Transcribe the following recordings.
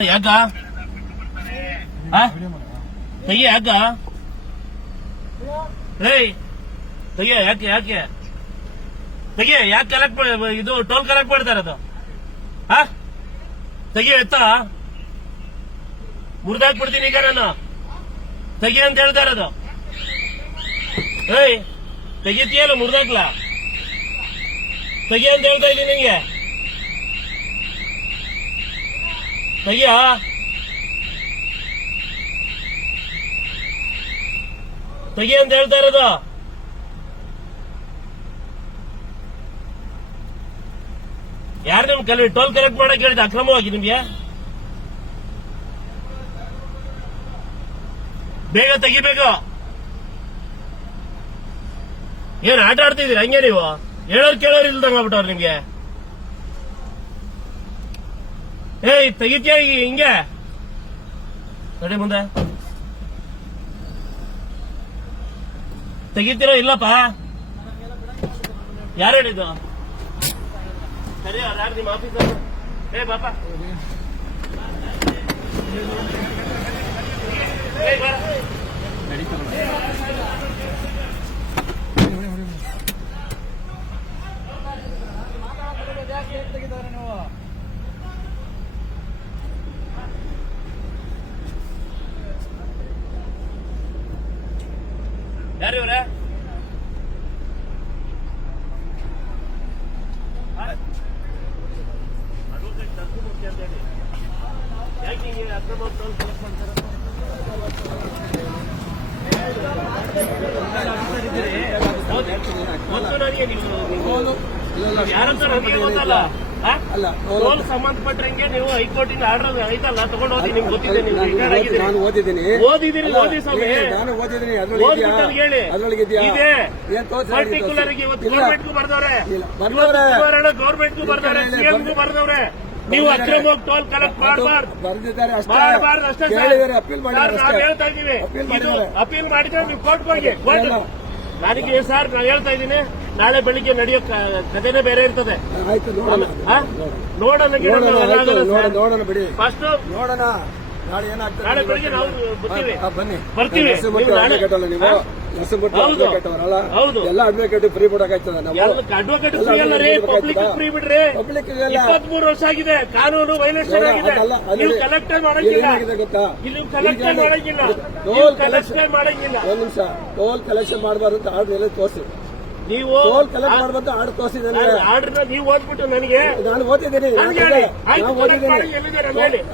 ಯಾಕ ತೆಗಿಯ ಯಾಕ ತೆಗಿಯ ಯಾಕೆ ಯಾಕೆ ತೆಗಿಯ ಯಾಕೆ ಕಲೆಕ್ಟ್ ಇದು ಟೋಲ್ ಕಲೆಕ್ಟ್ ಮಾಡ್ತಾರೆ ಅದು ತೆಗಿಯ ಎತ್ತ ಮುರಿದಾಕ್ಬಿಡ್ತೀನಿ ಈಗ ನಾನು ತೆಗಿಯ ಅಂತ ಹೇಳ್ತಾ ಇರೋದು ತೆಗಿತೀಯಲ್ಲ ಮುರಿದಾಕ್ಲಾ ತೆಗಿಯ ಅಂತ ಹೇಳ್ತಾ ಇದ್ದೀನಿ ನಿಂಗೆ ತೆಗಿಯ ತೆಗಿ ಅಂತ ಹೇಳ್ತಾ ಇರೋದು ಯಾರು ನಿಮ್ ಟೋಲ್ ಕಲೆಕ್ಟ್ ಮಾಡಕ್ ಹೇಳಿದ ಅಕ್ರಮವಾಗಿ ನಿಮ್ಗೆ ಬೇಗ ತೆಗಿಬೇಕು ಏನ್ ಆಟ ಆಡ್ತಿದ್ದೀರಿ ಹಂಗೆ ನೀವು ಹೇಳೋರು ಕೇಳೋರು ಇಲ್ದಂಗ ಆಗ್ಬಿಟ್ಟವ್ರು ನಿಮ್ಗೆ ತೆಗಿತೀಯ ಹಿಂಗೆ ನೋಡಿ ಮುಂದೆ ತೆಗಿತೀರೋ ಇಲ್ಲಪ್ಪ ಯಾರು ಹೇಳಿದ್ದು ಸರಿ ಯಾರು ನಿಮ್ಮ ಆಫೀಸರ್ ಬಾಪ ಯಾರು ಇವ್ರೆ ಅಡ್ವೊಕೇಟ್ ನರಸಿಂಹಮೂರ್ತಿ ಅಂತ ಹೇಳಿ ಯಾಕೆ ಹಿಂಗೆ ಅಕ್ರಮ ಟೋಲ್ ಕಲೆಕ್ಟ್ ಮಾಡ್ತಾರೆ ಗೊತ್ತು ನನಗೆ ನೀವು ಯಾರಂತ ನನಗೆ ಗೊತ್ತಲ್ಲ ಟೋಲ್ ಸಂಬಂಧಪಟ್ಟಂಗೆ ನೀವು ಹೈಕೋರ್ಟಿಂದ ಆರ್ಡರ್ ಐತಲ್ಲ ತಗೊಂಡು ಹೋಗಿ ನಿಮ್ಗೆ ಗೊತ್ತಿದೆ ನೀವು ರಿಟೈರ್ ಆಗಿದ್ದೀರಿ ಓದಿದ್ದೀರಿ ಓದಿ ಸ್ವಾಮಿ ಹೇಳಿ ಇದೆ ಪರ್ಟಿಕ್ಯುಲರ್ ಇವತ್ತು ಗೌರ್ಮೆಂಟ್ಗೂ ಬರ್ದವ್ರೆ ಗೌರ್ಮೆಂಟ್ಗೂ ಬರ್ದವ್ರೆ ಸಿಎಂಗೂ ಬರ್ದವ್ರೆ ನೀವು ಅಕ್ರಮವಾಗಿ ಟೋಲ್ ಕಲೆಕ್ಟ್ ಮಾಡಬಾರ್ದು ಅಷ್ಟೇ ನಾವು ಹೇಳ್ತಾ ಇದ್ದೀವಿ ಅಪೀಲ್ ಮಾಡಿದ್ರೆ ನೀವು ಕೋರ್ಟ್ಗೆ ಹೋಗಿ ನನಗೆ ಸರ್ ನಾನು ಹೇಳ್ತಾ ಇದ್ದೀನಿ ನಾಳೆ ಬೆಳಿಗ್ಗೆ ನಡೆಯೋ ಕಥೆನೇ ಬೇರೆ ಇರ್ತದೆ ನೋಡೋಣ ಬಿಡಿ ಫಸ್ಟ್ ನೋಡೋಣ ನಾಳೆ ಬೆಳಿಗ್ಗೆ ನಾವು ಬರ್ತೀವಿ ಹೌದು ಎಲ್ಲ ಅಡ್ವೊಕೇಟ್ ಫ್ರೀ ಬಿಡಕಾಗ್ತದೆ ಅಡ್ವೊಕೇಟ್ ಫ್ರೀ ಅಲ್ಲ ರೀ ಪಬ್ಲಿಕ್ ಫ್ರೀ ಬಿಡ್ರಿ 23 ವರ್ಷ ಆಗಿದೆ ಕಾನೂನು ವೈಲೇಷನ್ ಆಗಿದೆ ನೀವು ಕಲೆಕ್ಟೇ ಮಾಡಂಗಿಲ್ಲ ಇಲ್ಲಿ ಕಲೆಕ್ಟೇ ಮಾಡಂಗಿಲ್ಲ ಒಂದ್ ನಿಮಿಷ ಟೋಲ್ ಕಲೆಕ್ಷನ್ ಮಾಡಬಾರ್ದು ಅಂತ ಆರ್ಡರ್ ಎಲ್ಲ ತೋರಿಸಿ ನೀವು ಟೋಲ್ ಕಲೆಕ್ಟ್ ಮಾಡಬಾರ್ದು ಆರ್ಡರ್ ತೋರಿಸಿದ್ದೇನೆ ಆರ್ಡರ್ ನೀವು ಓದ್ಬಿಟ್ಟು ನನಗೆ ನಾನು ಓದಿದ್ದೀನಿ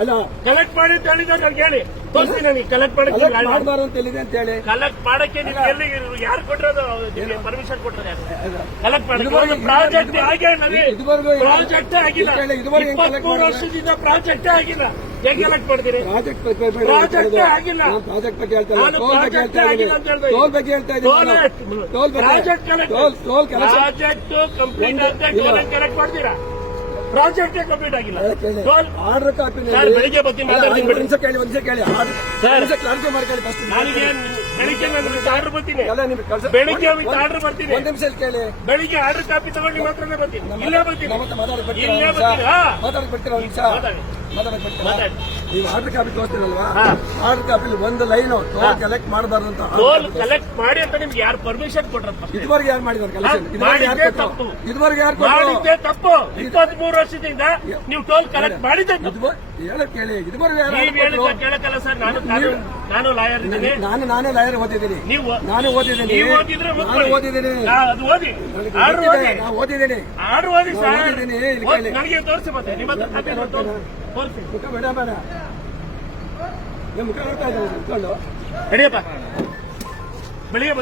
ಅಲ್ಲ ಕಲೆಕ್ಟ್ ಮಾಡಿ ಅಂತ ಹೇಳಿದ್ರೆ ನನಗೆ ಹೇಳಿ ತೋರಿಸಿ ನನಗೆ ಕಲೆಕ್ಟ್ ಮಾಡಬಾರ್ದು ಅಂತ ಹೇಳಿದೆ ಅಂತ ಹೇಳಿ ಕಲೆಕ್ಟ್ ಮಾಡಕ್ಕೆ ಎಲ್ಲಿ ಯಾರು ಕೊಟ್ಟಿರೋದು ಪರ್ಮಿಷನ್ ಕೊಟ್ಟರೆ ಕಲೆಕ್ಟ್ ಮಾಡಿ ಪ್ರಾಜೆಕ್ಟ್ ಪ್ರಾಜೆಕ್ಟ್ ಆಗಿಲ್ಲ 23 ವರ್ಷದಿಂದ ಪ್ರಾಜೆಕ್ಟ್ ಆಗಿಲ್ಲ ಹೇಗೆ ಕಲೆಕ್ಟ್ ಮಾಡ್ತೀರಿ ಪ್ರಾಜೆಕ್ಟ್ ಆಗಿಲ್ಲ ಪ್ರಾಜೆಕ್ಟ್ ಬಗ್ಗೆ ಪ್ರಾಜೆಕ್ಟ್ ಕಂಪ್ಲೀಟ್ ಅಂತ ಟೋಲ್ ಕಲೆಕ್ಟ್ ಮಾಡ್ತೀರಾ ಪ್ರಾಜೆಕ್ಟ್ ಕಂಪ್ಲೀಟ್ ಆಗಿಲ್ಲ ಆರ್ಡರ್ ಕಾಪಿ ಬೆಳಿಗ್ಗೆ ಬರ್ತೀನಿ ನನಗೆ ಬೆಳಿಗ್ಗೆ ಆರ್ಡರ್ ಬರ್ತೀನಿ ಬೆಳಿಗ್ಗೆ ಆರ್ಡರ್ ಬರ್ತೀನಿ ಒಂದ್ ನಿಮಿಷ ಕೇಳಿ ಬೆಳಿಗ್ಗೆ ಆರ್ಡರ್ ಕಾಪಿ ತಗೊಂಡು ನಿಮ್ಮ ಹತ್ರನೇ ಬರ್ತೀನಿ ಇಲ್ಲೇ ಬರ್ತೀನಿ ನೀವು ಆರ್ಡರ್ ಕಾಪಿ ತೋರಿಸ್ತೀರಲ್ವಾ ಆರ್ಡರ್ ಕಾಪಿಲಿ ಒಂದು ಲೈನ್ ಟೋಲ್ ಕಲೆಕ್ಟ್ ಮಾಡಬಾರ್ದು ಅಂತ ಟೋಲ್ ಕಲೆಕ್ಟ್ ಮಾಡಿ ಅಂತ ನಿಮ್ಗೆ ಯಾರು ಪರ್ಮಿಷನ್ ಕೊಟ್ರಪ್ಪ ಇದುವರೆಗೆ ಯಾರು ಮಾಡಿದ್ದಾರೆ ತಪ್ಪು ಇದುವರೆಗೆ ಯಾರು ಮಾಡಿದ್ದೆ ತಪ್ಪು 23 ವರ್ಷದಿಂದ ನೀವು ಟೋಲ್ ಕಲೆಕ್ಟ್ ಮಾಡಿದ್ದೆ ಹೇಳಕ್ ಕೇಳಿ ಇದುವರೆಗೆ ಕೇಳಕ್ಕಲ್ಲ ಸರ್ ನಾನು ಲಾಯರ್ ಇದ್ದೀನಿ ನಾನೇ ಲಾಯರ್ ಓದಿದ್ದೀನಿ ನಾನು ಓದಿದ್ದೀನಿ ಅದು ಓದಿ ಆರ್ಡರ್ ಓದಿದ್ದೀನಿ ಆರ್ಡರ್ ಓದಿ ಸರ್ ನನಗೆ ತೋರಿಸಿ ಮತ್ತೆ ನಿಮ್ಮ ತೋರಿಸಿ ಮುಖ ಬೇಡ ಬೇಡ ಮುಖ ನೋಡ್ತಾ ಇದ್ದೀನಿ ನಡಿಯಪ್ಪ ಬೆಳಿಗ್ಗೆ